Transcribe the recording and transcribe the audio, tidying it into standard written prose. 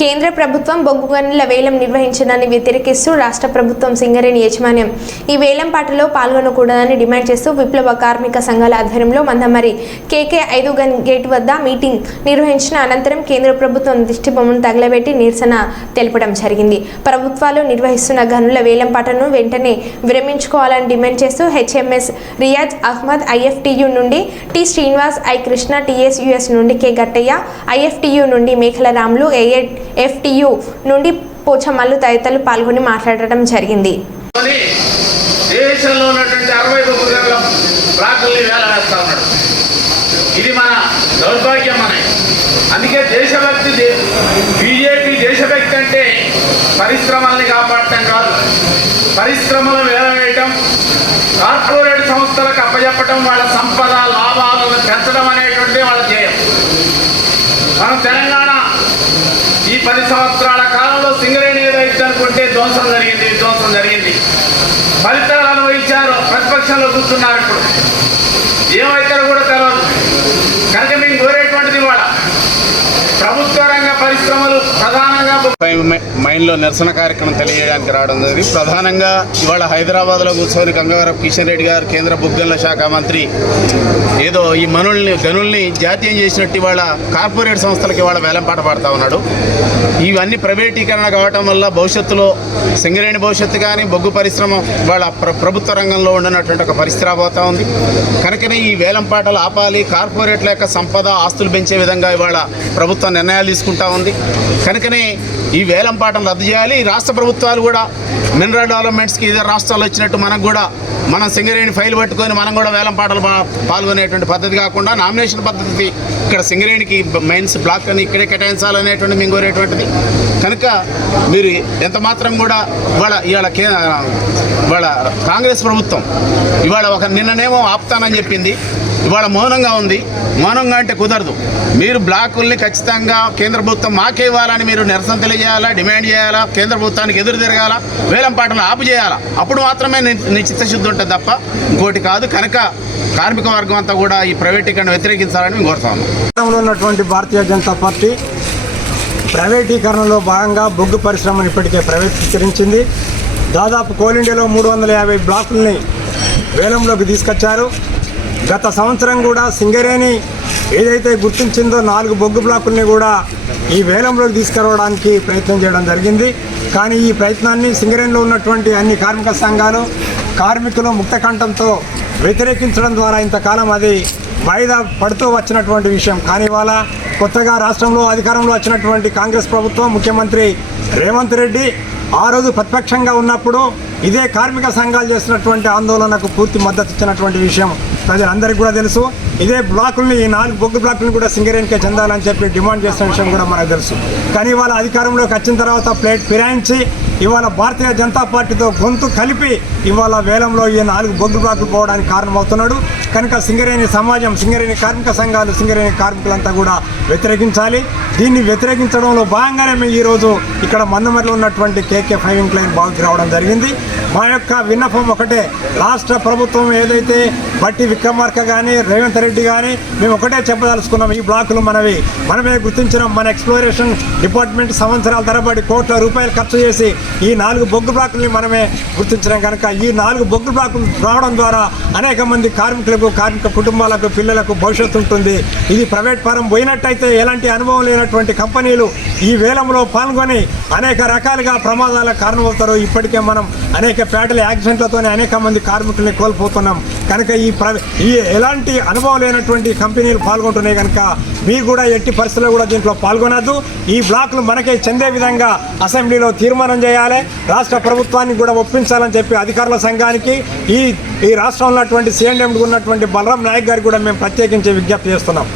కేంద్ర ప్రభుత్వం బొగ్గు గనుల వేలం నిర్వహించడాన్ని వ్యతిరేకిస్తూ రాష్ట్ర ప్రభుత్వం సింగరేణి యాజమాన్యం ఈ వేలం పాటలో పాల్గొనకూడదని డిమాండ్ చేస్తూ విప్లవ కార్మిక సంఘాల ఆధ్వర్యంలో మందమరి కేకే 5 గన్ గేట్ వద్ద మీటింగ్ నిర్వహించిన అనంతరం కేంద్ర ప్రభుత్వం దిష్టిబొమ్మను తగలబెట్టి నిరసన తెలపడం జరిగింది. ప్రభుత్వాలు నిర్వహిస్తున్న గనుల వేలం పాటను వెంటనే విరమించుకోవాలని డిమాండ్ చేస్తూ హెచ్ఎంఎస్ రియాజ్ అహ్మద్, ఐఎఫ్టియు నుండి టి శ్రీనివాస్, ఐ కృష్ణ, టిఎస్యుఎస్ నుండి కె గట్టయ్య, ఐఎఫ్టియు నుండి మేకల రాములు, ఎఫ్టియు నుండి పోచమల్లు తదితరులు పాల్గొని మాట్లాడటం జరిగింది. దేశంలో ఉన్నటువంటి 60 బొగ్గు గనుల బ్లాకుల్ని వేల వేస్తా ఉన్నాడు. ఇది మన దౌర్భాగ్యం. అందుకే దేశభక్తి, బీజేపీ దేశభక్తి అంటే పరిశ్రమల్ని కాపాడటం కాదు, పరిశ్రమలు వేల వేయటం, కార్పొరేట్ సంస్థలకు అప్పచెప్పటం, వాళ్ళ సంపద లాభాలను పెంచడం అనేటువంటి వాళ్ళ ధ్యేయం. మనం తెలంగాణ ఈ 10 సంవత్సరాల కాలంలో సింగరేణి ఏదైతే అనుకుంటే విధ్వంసం జరిగింది. ఫలితాలు అనుభవించారు. ప్రతిపక్షంలో కూర్చున్నారు. ఇప్పుడు ఏమవుతారో కూడా తెలియదు. కనుక మేము కోరేటువంటిది ఇవాళ ప్రభుత్వ రంగ పరిశ్రమలు ప్రధానంగా మైన్లో నిరసన కార్యక్రమం తెలియజేయడానికి రావడం జరిగింది. ప్రధానంగా ఇవాళ హైదరాబాద్లో కూర్చొని గంగవరపు కిషన్ రెడ్డి గారు, కేంద్ర బొగ్గుల శాఖ మంత్రి, ఏదో ఈ గనుల్ని జాతీయం చేసినట్టు ఇవాళ కార్పొరేట్ సంస్థలకి ఇవాళ వేలంపాట పాడుతూ ఉన్నాడు. ఇవన్నీ ప్రైవేటీకరణ కావటం వల్ల భవిష్యత్తులో సింగరేణి భవిష్యత్తు కానీ బొగ్గు పరిశ్రమ ఇవాళ ప్రభుత్వ రంగంలో ఉండనటువంటి ఒక పరిస్థితి రాబోతూ ఉంది. కనుకనే ఈ వేలంపాటలు ఆపాలి, కార్పొరేట్ల యొక్క సంపద ఆస్తులు పెంచే విధంగా ఇవాళ ప్రభుత్వం నిర్ణయాలు తీసుకుంటా ఉంది. కనుకనే ఈ వేలంపాటను రద్దు చేయాలి. రాష్ట్ర ప్రభుత్వాలు కూడా మినరల్ డెవలప్మెంట్స్కి ఇదే రాష్ట్రాల్లో వచ్చినట్టు మనకు కూడా మనం సింగరేణి ఫైల్ పట్టుకొని మనం కూడా వేలంపాటలు పాల్గొనేటువంటి పద్ధతి కాకుండా నామినేషన్ పద్ధతి ఇక్కడ సింగరేణికి మైన్స్ బ్లాక్ అని ఇక్కడే కేటాయించాలనేటువంటి మేము కోరేటువంటిది. కనుక మీరు ఎంత మాత్రం కూడా ఇవాళ కాంగ్రెస్ ప్రభుత్వం ఇవాళ నిన్ననేమో ఆపుతానని చెప్పింది, ఇవాళ మౌనంగా ఉంది. మౌనంగా అంటే కుదరదు. మీరు బ్లాకుల్ని ఖచ్చితంగా కేంద్ర ప్రభుత్వం మాకే ఇవ్వాలని మీరు నిరసన తెలియజేయాలా, డిమాండ్ చేయాలా, కేంద్ర ప్రభుత్వానికి ఎదురు తిరగాల, వేలంపాటలు ఆపు చేయాలా. అప్పుడు మాత్రమే నీ చిత్తశుద్ధి ఉంటుంది తప్ప ఇంకోటి కాదు. కనుక కార్మిక వర్గం అంతా కూడా ఈ ప్రైవేటీకరణ వ్యతిరేకించాలని మేము కోరుతా ఉన్నాం. ఉన్నటువంటి భారతీయ జనతా పార్టీ ప్రైవేటీకరణలో భాగంగా బొగ్గు పరిశ్రమను ఇప్పటికే ప్రైవేటీకరించింది. దాదాపు కోల్ ఇండియాలో 350 బ్లాకుల్ని వేలంలోకి తీసుకొచ్చారు. గత సంవత్సరం కూడా సింగరేణి ఏదైతే గుర్తించిందో 4 బొగ్గు బ్లాకుల్ని కూడా ఈ వేలంలోకి తీసుకురావడానికి ప్రయత్నం చేయడం జరిగింది. కానీ ఈ ప్రయత్నాన్ని సింగరేణిలో ఉన్నటువంటి అన్ని కార్మిక సంఘాలు, కార్మికులు ముక్తకంఠంతో వ్యతిరేకించడం ద్వారా ఇంతకాలం అది వాయిదా పడుతూ వచ్చినటువంటి విషయం. కానీ ఇవాళ కొత్తగా రాష్ట్రంలో అధికారంలో వచ్చినటువంటి కాంగ్రెస్ ప్రభుత్వం, ముఖ్యమంత్రి రేవంత్ రెడ్డి ఆ రోజు ప్రతిపక్షంగా ఉన్నప్పుడు ఇదే కార్మిక సంఘాలు చేసినటువంటి ఆందోళనకు పూర్తి మద్దతు ఇచ్చినటువంటి విషయం ప్రజలందరికీ కూడా తెలుసు. ఇదే బ్లాకుల్ని, ఈ 4 బొగ్గు బ్లాకులను కూడా సింగరేణికే చెందాలని చెప్పి డిమాండ్ చేసిన విషయం కూడా మనకు తెలుసు. కానీ ఇవాళ అధికారంలోకి వచ్చిన తర్వాత ప్లేట్ ఫిరాయించి ఇవాళ భారతీయ జనతా పార్టీతో గొంతు కలిపి ఇవాళ వేలంలో ఈ 4 బొగ్గు బ్లాకులు పోవడానికి కారణమవుతున్నాడు. కనుక సింగరేణి సమాజం, సింగరేణి కార్మిక సంఘాలు, సింగరేణి కార్మికులంతా కూడా వ్యతిరేకించాలి. దీన్ని వ్యతిరేకించడంలో భాగంగానే మేము ఈరోజు ఇక్కడ మందమరిలో ఉన్నటువంటి కేకే 5 ఇంక్లైన్ బాగుకి రావడం జరిగింది. మా యొక్క విన్నపం ఒకటే, రాష్ట్ర ప్రభుత్వం ఏదైతే బట్టి విక్రమార్క కానీ రేవంత్ రెడ్డి కానీ మేము ఒకటే చెప్పదలుచుకున్నాం. ఈ బ్లాకులు మనమే గుర్తించినాం. మన ఎక్స్ప్లోరేషన్ డిపార్ట్మెంట్ సంవత్సరాల తరబడి కోట్ల రూపాయలు ఖర్చు చేసి ఈ 4 బొగ్గు బ్లాకుల్ని మనమే గుర్తించడం. కనుక ఈ 4 బొగ్గు బ్లాకులు రావడం ద్వారా అనేక మంది కార్మికులకు, కార్మిక కుటుంబాలకు, పిల్లలకు భవిష్యత్తు ఉంటుంది. ఇది ప్రైవేట్ పరం పోయినట్టయితే ఎలాంటి అనుభవం లేనటువంటి కంపెనీలు ఈ వేలంలో పాల్గొని అనేక రకాలుగా ప్రమాదాలకు కారణమవుతారు. ఇప్పటికే మనం అనేక పేటల యాక్సిడెంట్లతోనే అనేక మంది కార్మికుల్ని కోల్పోతున్నాం. కనుక ఈ ఎలాంటి అనుభవం లేనటువంటి కంపెనీలు పాల్గొంటున్నాయి. కనుక మీరు కూడా ఎట్టి పరిస్థితుల్లో కూడా దీంట్లో పాల్గొనద్దు. ఈ బ్లాకులు మనకే చెందే విధంగా అసెంబ్లీలో తీర్మానం చేయాలి. రాష్ట్ర ప్రభుత్వాన్ని కూడా ఒప్పించాలని చెప్పి అధికారుల సంఘానికి, ఈ రాష్ట్రంలో ఉన్నటువంటి CNM ఉన్నటువంటి బలరాం నాయక్ గారికి కూడా మేము ప్రత్యేకించి విజ్ఞప్తి చేస్తున్నాం.